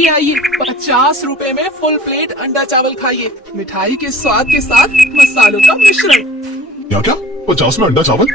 आइए आइए, 50 रुपए में फुल प्लेट अंडा चावल खाइए, मिठाई के स्वाद के साथ मसालों का मिश्रण। क्या क्या 50 में अंडा चावल?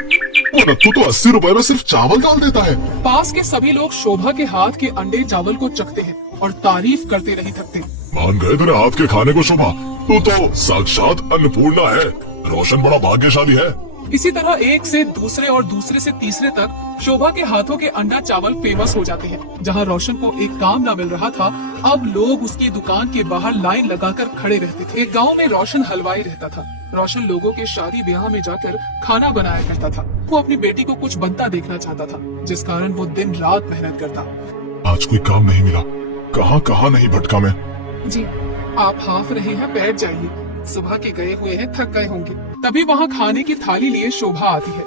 वो नत्थू तो 80 रुपए में सिर्फ चावल डाल देता है। पास के सभी लोग शोभा के हाथ के अंडे चावल को चखते हैं और तारीफ करते नहीं थकते। मान गए तेरे हाथ के खाने को शोभा, तू तो साक्षात अन्नपूर्णा है। रोशन बड़ा भाग्यशाली है। इसी तरह एक से दूसरे और दूसरे से तीसरे तक शोभा के हाथों के अंडा चावल फेमस हो जाते हैं। जहां रोशन को एक काम न मिल रहा था, अब लोग उसकी दुकान के बाहर लाइन लगाकर खड़े रहते थे। एक गांव में रोशन हलवाई रहता था। रोशन लोगों के शादी ब्याह में जाकर खाना बनाया करता था। वो अपनी बेटी को कुछ बनता देखना चाहता था, जिस कारण वो दिन रात मेहनत करता। आज कोई काम नहीं मिला, कहाँ कहाँ नहीं भटका मैं। जी, आप हाफ रहे हैं, बैठ जाइए। सुबह के गए हुए हैं, थक गए होंगे। तभी वहाँ खाने की थाली लिए शोभा आती है।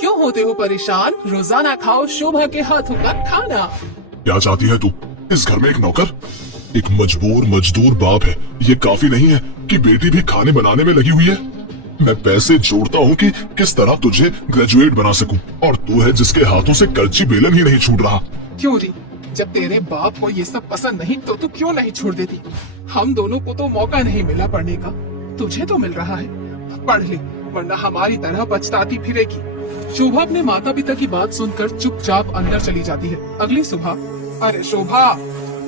क्यों होते हो परेशान? रोजाना खाओ शोभा के हाथों का खाना। क्या चाहती है तू? इस घर में एक नौकर, एक मजबूर मजदूर बाप है। ये काफी नहीं है कि बेटी भी खाने बनाने में लगी हुई है। मैं पैसे जोड़ता हूँ कि किस तरह तुझे ग्रेजुएट बना सकूं, और तू है जिसके हाथों से करची बेलन ही नहीं छूट रहा। क्यों री, जब तेरे बाप को ये सब पसंद नहीं तो तू क्यों नहीं छोड़ देती? हम दोनों को तो मौका नहीं मिला पढ़ने का, तुझे तो मिल रहा है। पढ़ ले, वरना हमारी तरह पछताती फिरेगी। शोभा अपने माता पिता की बात सुनकर चुपचाप अंदर चली जाती है। अगली सुबह, अरे शोभा,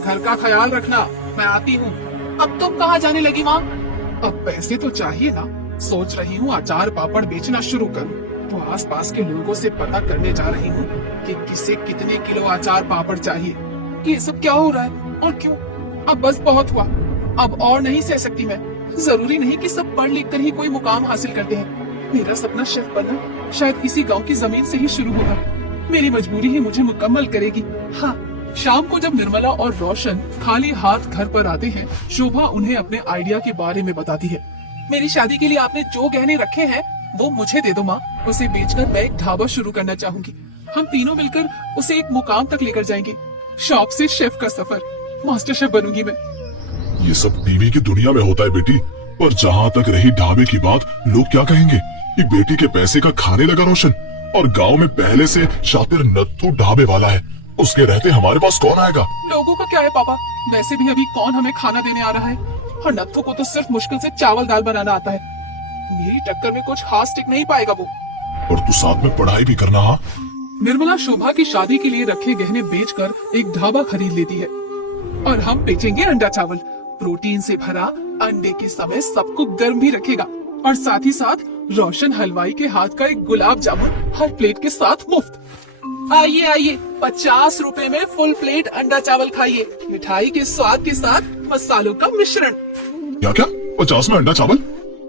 घर का ख्याल रखना, मैं आती हूँ। अब तुम कहाँ जाने लगी माँ? अब पैसे तो चाहिए ना, सोच रही हूँ अचार पापड़ बेचना शुरू करूँ। तो आस पास के लोगों से पता करने जा रही हूँ कि किसे कितने किलो अचार पापड़ चाहिए। ये सब क्या हो रहा है और क्यों? अब बस बहुत हुआ, अब और नहीं सह सकती मैं। जरूरी नहीं कि सब पढ़ लिख कर ही कोई मुकाम हासिल करते हैं। मेरा सपना शेफ बनना शायद इसी गांव की जमीन से ही शुरू होगा। मेरी मजबूरी ही मुझे मुकम्मल करेगी। हाँ, शाम को जब निर्मला और रोशन खाली हाथ घर पर आते हैं, शोभा उन्हें अपने आइडिया के बारे में बताती है। मेरी शादी के लिए आपने जो गहने रखे हैं वो मुझे दे दो माँ। उसे बेचकर मैं एक ढाबा शुरू करना चाहूंगी। हम तीनों मिलकर उसे एक मुकाम तक लेकर जाएंगे। शॉप से शेफ का सफर, मास्टर शेफ बनूंगी मैं। ये सब टीवी की दुनिया में होता है बेटी, पर जहाँ तक रही ढाबे की बात, लोग क्या कहेंगे कि बेटी के पैसे का खाने लगा रोशन। और गांव में पहले से शातिर नत्थू ढाबे वाला है, उसके रहते हमारे पास कौन आएगा? लोगों का क्या है पापा, वैसे भी अभी कौन हमें खाना देने आ रहा है। और नत्थू को तो सिर्फ मुश्किल से चावल दाल बनाना आता है। मेरी टक्कर में कुछ खास टिक नहीं पाएगा वो। और तू साथ में पढ़ाई भी करना। हाँ, निर्मला शोभा की शादी के लिए रखे गहने बेचकर एक ढाबा खरीद लेती है। और हम बेचेंगे अंडा चावल, प्रोटीन से भरा। अंडे के समय सबको गर्म भी रखेगा। और साथ ही साथ रोशन हलवाई के हाथ का एक गुलाब जामुन हर प्लेट के साथ मुफ्त। आइए आइए, 50 रुपए में फुल प्लेट अंडा चावल खाइए, मिठाई के स्वाद के साथ मसालों का मिश्रण। क्या क्या 50 में अंडा चावल?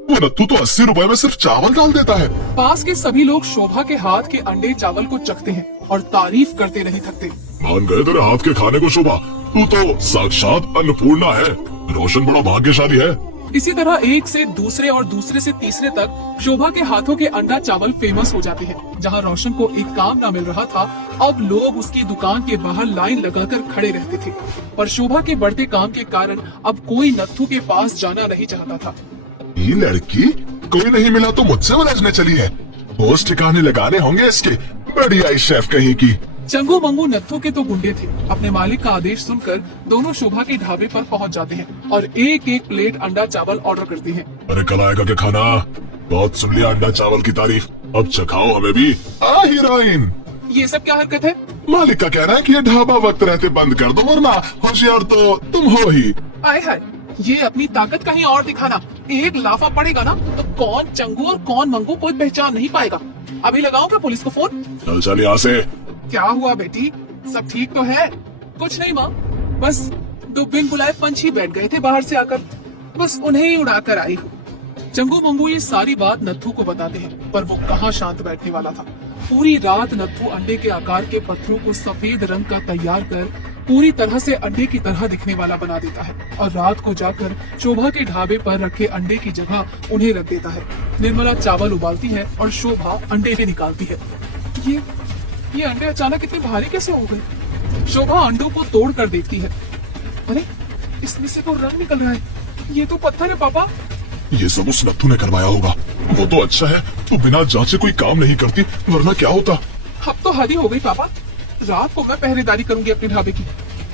वो नत्थू तो 80 रुपए में सिर्फ चावल डाल देता है। पास के सभी लोग शोभा के हाथ के अंडे चावल को चखते हैं और तारीफ करते नहीं थकते। मान गए तेरे हाथ के खाने को शोभा, तू तो साक्षात अन्नपूर्णा है। रोशन बड़ा भाग्यशाली है। इसी तरह एक से दूसरे और दूसरे से तीसरे तक शोभा के हाथों के अंडा चावल फेमस हो जाते हैं। जहां रोशन को एक काम न मिल रहा था, अब लोग उसकी दुकान के बाहर लाइन लगाकर खड़े रहते थे। पर शोभा के बढ़ते काम के कारण अब कोई नत्थू के पास जाना नहीं चाहता था। ये लड़की कोई नहीं मिला तो मुझसे उलझने चली है। पोस्ट ठिकाने लगाने होंगे इसके। बढ़िया ही शेफ कहीं की। चंगू मंगू नत्थू के तो गुंडे थे। अपने मालिक का आदेश सुनकर दोनों शोभा के ढाबे पर पहुंच जाते हैं और एक एक प्लेट अंडा चावल ऑर्डर करते हैं। अरे कल आएगा क्या खाना? बहुत सुन लिया अंडा चावल की तारीफ, अब चखाओ हमें भी। हीरोइन, ये सब क्या हरकत है? मालिक का कहना है कि ये ढाबा वक्त रहते बंद कर दो, वरना होशियार तो तुम हो ही। आए हाय, ये अपनी ताकत कहीं और दिखाना। एक लाफा पड़ेगा ना तो कौन चंगू और कौन मंगू कोई पहचान नहीं पाएगा। अभी लगाओ क्या पुलिस को फोन? चल चल यहाँ से। क्या हुआ बेटी, सब ठीक तो है? कुछ नहीं माँ, बस दो बिन बुलाए पंछी बैठ गए थे बाहर से आकर, बस उन्हें ही उड़ा कर आई हूँ। चंगू मंगू ये सारी बात नत्थू को बताते हैं, पर वो कहाँ शांत बैठने वाला था। पूरी रात नत्थू अंडे के आकार के पत्थरों को सफेद रंग का तैयार कर पूरी तरह से अंडे की तरह दिखने वाला बना देता है और रात को जाकर शोभा के ढाबे पर रखे अंडे की जगह उन्हें रख देता है। निर्मला चावल उबालती है और शोभा अंडे भी निकालती है। ये अंडे अचानक इतने भारी कैसे हो गए? शोभा अंडों को तोड़ कर देखती है। अरे, इसमें से तो रंग निकल रहा है। ये तो पत्थर है पापा। ये सब उस नत्थू ने करवाया होगा। वो तो अच्छा है तू बिना जांचे कोई काम नहीं करती, वरना क्या होता? अब तो हद ही हो गई पापा। रात को मैं पहरेदारी करूंगी अपने ढाबे की।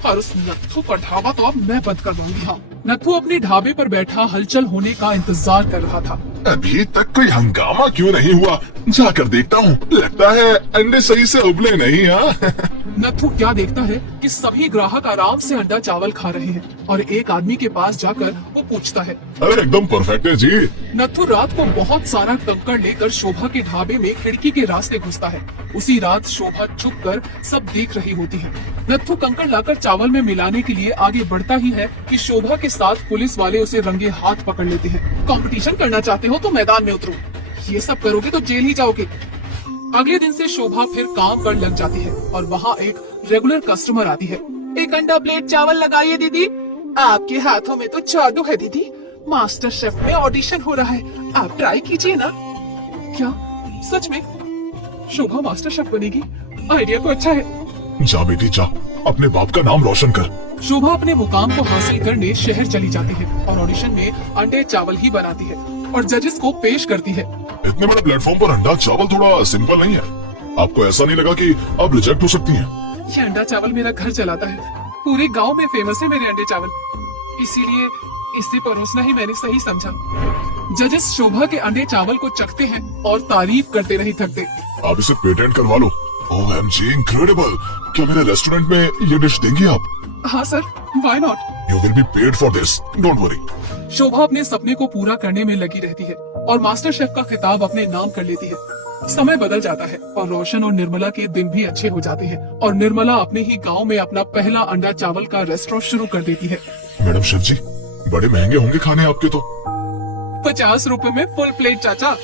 और उस नत्थु का ढाबा तो अब मैं बंद कर दूंगी। हाँ, नत्थु अपने ढाबे पर बैठा हलचल होने का इंतजार कर रहा था। अभी तक कोई हंगामा क्यों नहीं हुआ? जाकर देखता हूँ। लगता है अंडे सही से उबले नहीं। हाँ नत्थु क्या देखता है कि सभी ग्राहक आराम से अंडा चावल खा रहे हैं और एक आदमी के पास जाकर वो पूछता है, अरे एकदम परफेक्ट है जी। नत्थु रात को बहुत सारा कंकड़ लेकर शोभा के ढाबे में खिड़की के रास्ते घुसता है। उसी रात शोभा छुपकर सब देख रही होती है। नत्थु कंकड़ लाकर चावल में मिलाने के लिए आगे बढ़ता ही है कि शोभा के साथ पुलिस वाले उसे रंगे हाथ पकड़ लेते हैं। कंपटीशन करना चाहते हो तो मैदान में उतरो, ये सब करोगे तो जेल ही जाओगे। अगले दिन से शोभा फिर काम पर लग जाती है और वहाँ एक रेगुलर कस्टमर आती है। एक अंडा प्लेट चावल लगाइए दीदी। आपके हाथों में तो जादू है दीदी, मास्टर शेफ में ऑडिशन हो रहा है, आप ट्राई कीजिए ना। क्या सच में शोभा मास्टर शेफ बनेगी? आइडिया तो अच्छा है। जा बेटी जा, अपने बाप का नाम रोशन कर। शोभा अपने मुकाम को हासिल करने शहर चली जाती है और ऑडिशन में अंडे चावल ही बनाती है और जजेस को पेश करती है। इतने बड़े प्लेटफॉर्म पर अंडा चावल थोड़ा सिंपल नहीं है। आपको ऐसा नहीं लगा कि आप रिजेक्ट हो सकती हैं? ये अंडा चावल मेरा घर चलाता है, पूरे गांव में फेमस है मेरे अंडे चावल, इसीलिए इसे परोसना ही मैंने सही समझा। जजेस शोभा के अंडे चावल को चखते हैं और तारीफ करते नहीं थकते। आप इसे पेटेंट करवा लो। OMG incredible. क्या मेरे रेस्टोरेंट में ये डिश देंगी आप? हाँ sir, why not. You will be paid for this, don't worry. Shobha अपने सपने को पूरा करने में लगी रहती है और मास्टर शेफ का खिताब अपने नाम कर लेती है। समय बदल जाता है और रोशन और निर्मला के दिन भी अच्छे हो जाते हैं और निर्मला अपने ही गांव में अपना पहला अंडा चावल का रेस्टोरेंट शुरू कर देती है। मैडम शेफ जी, बड़े महंगे होंगे खाने आपके तो। 50 रुपए में फुल प्लेट चाचा।